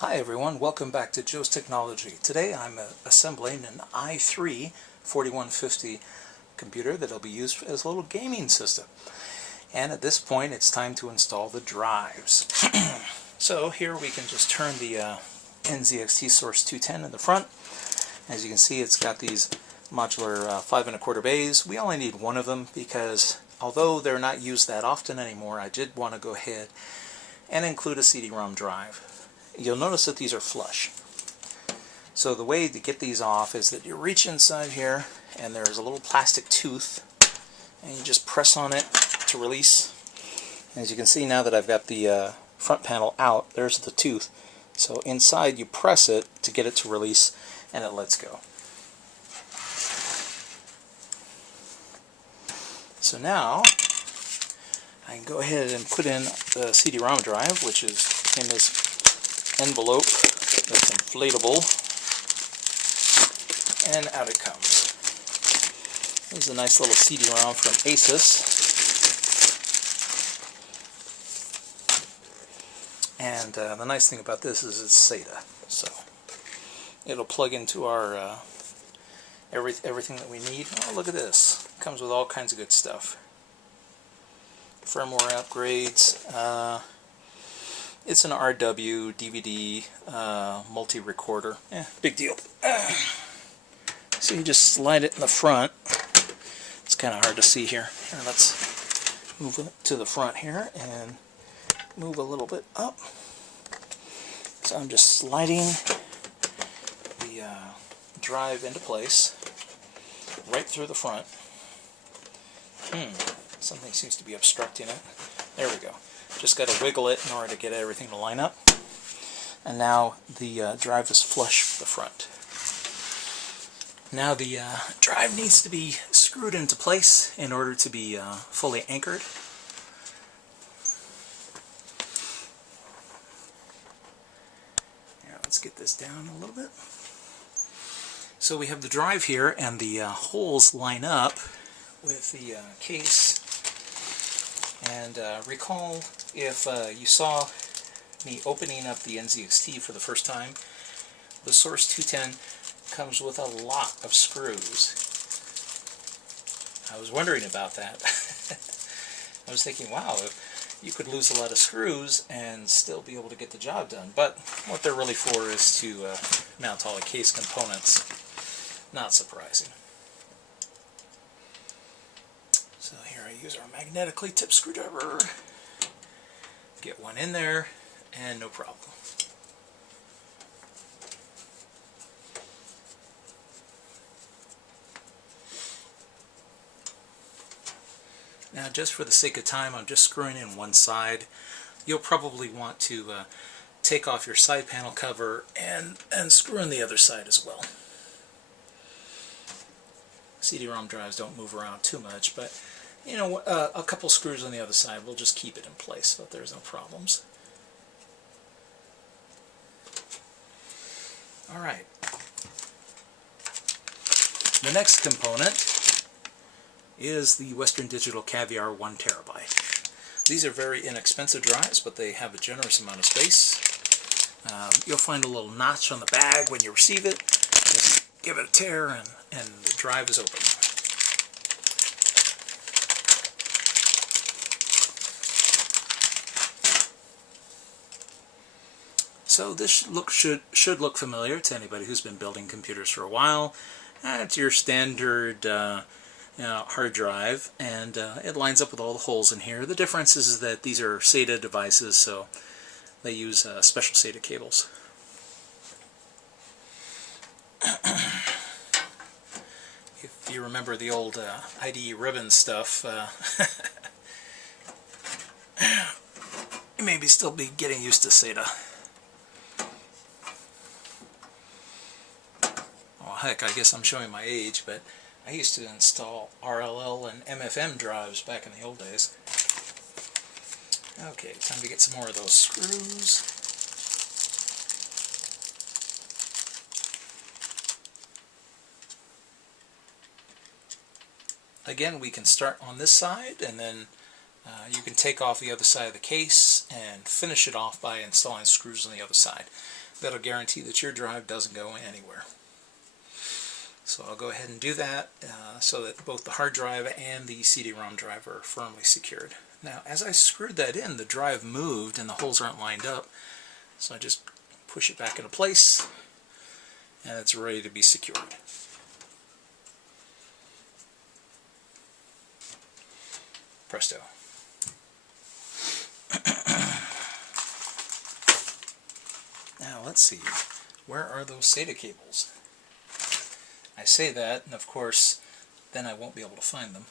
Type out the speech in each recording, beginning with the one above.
Hi everyone, welcome back to Joe's Technology. Today I'm assembling an i3 4150 computer that'll be used as a little gaming system. And at this point it's time to install the drives. So here we can just turn the NZXT source 210 in the front. As you can see, it's got these modular 5 1/4 bays. We only need one of them because although they're not used that often anymore, I did want to go ahead and include a CD-ROM drive. You'll notice that these are flush. So the way to get these off is that you reach inside here and there's a little plastic tooth and you just press on it to release. And as you can see, now that I've got the front panel out, there's the tooth. So inside you press it to get it to release and it lets go. So now I can go ahead and put in the CD-ROM drive, which is in this envelope that's inflatable, and out it comes. This is a nice little CD-ROM from Asus, and the nice thing about this is it's SATA, so it'll plug into our everything that we need. Oh, look at this! It comes with all kinds of good stuff. Firmware upgrades. It's an RW DVD multi-recorder. Big deal. So you just slide it in the front. It's kind of hard to see here. Here, let's move it to the front here and move a little bit up. So I'm just sliding the drive into place right through the front. Something seems to be obstructing it. There we go. Just got to wiggle it in order to get everything to line up. And now the drive is flush with the front. Now the drive needs to be screwed into place in order to be fully anchored. Now let's get this down a little bit. So we have the drive here, and the holes line up with the case. And recall, if you saw me opening up the NZXT for the first time, the Source 210 comes with a lot of screws. I was wondering about that. I was thinking, wow, you could lose a lot of screws and still be able to get the job done. But what they're really for is to mount all the case components. Not surprising. So here I use our magnetically tipped screwdriver. Get one in there, and no problem. Now, just for the sake of time, I'm just screwing in one side. You'll probably want to take off your side panel cover and screw in the other side as well. CD-ROM drives don't move around too much, but you know, a couple screws on the other side will just keep it in place, so there's no problems. Alright. The next component is the Western Digital Caviar 1 terabyte. These are very inexpensive drives, but they have a generous amount of space. You'll find a little notch on the bag when you receive it. Just give it a tear and the drive is open. So this should look familiar to anybody who's been building computers for a while. It's your standard hard drive, and it lines up with all the holes in here. The difference is that these are SATA devices, so they use special SATA cables. If you remember the old IDE ribbon stuff, you may still be getting used to SATA. Heck, I guess I'm showing my age, but I used to install RLL and MFM drives back in the old days. Okay, time to get some more of those screws. Again, we can start on this side, and then you can take off the other side of the case and finish it off by installing screws on the other side. That'll guarantee that your drive doesn't go anywhere. So I'll go ahead and do that so that both the hard drive and the CD-ROM drive are firmly secured. Now, as I screwed that in, the drive moved and the holes aren't lined up. So I just push it back into place and it's ready to be secured. Presto. Now let's see, where are those SATA cables? I say that, and of course, then I won't be able to find them.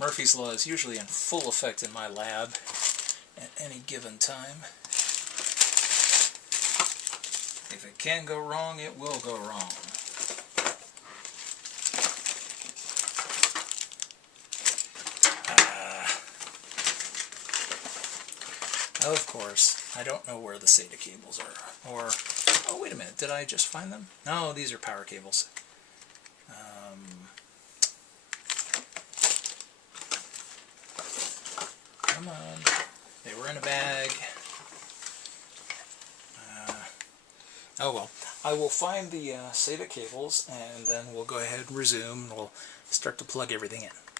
Murphy's Law is usually in full effect in my lab at any given time. If it can go wrong, it will go wrong. Of course, I don't know where the SATA cables are. Or, oh wait a minute, did I just find them? No, these are power cables. Come on, they were in a bag. Oh well, I will find the SATA cables and then we'll go ahead and resume and we'll start to plug everything in.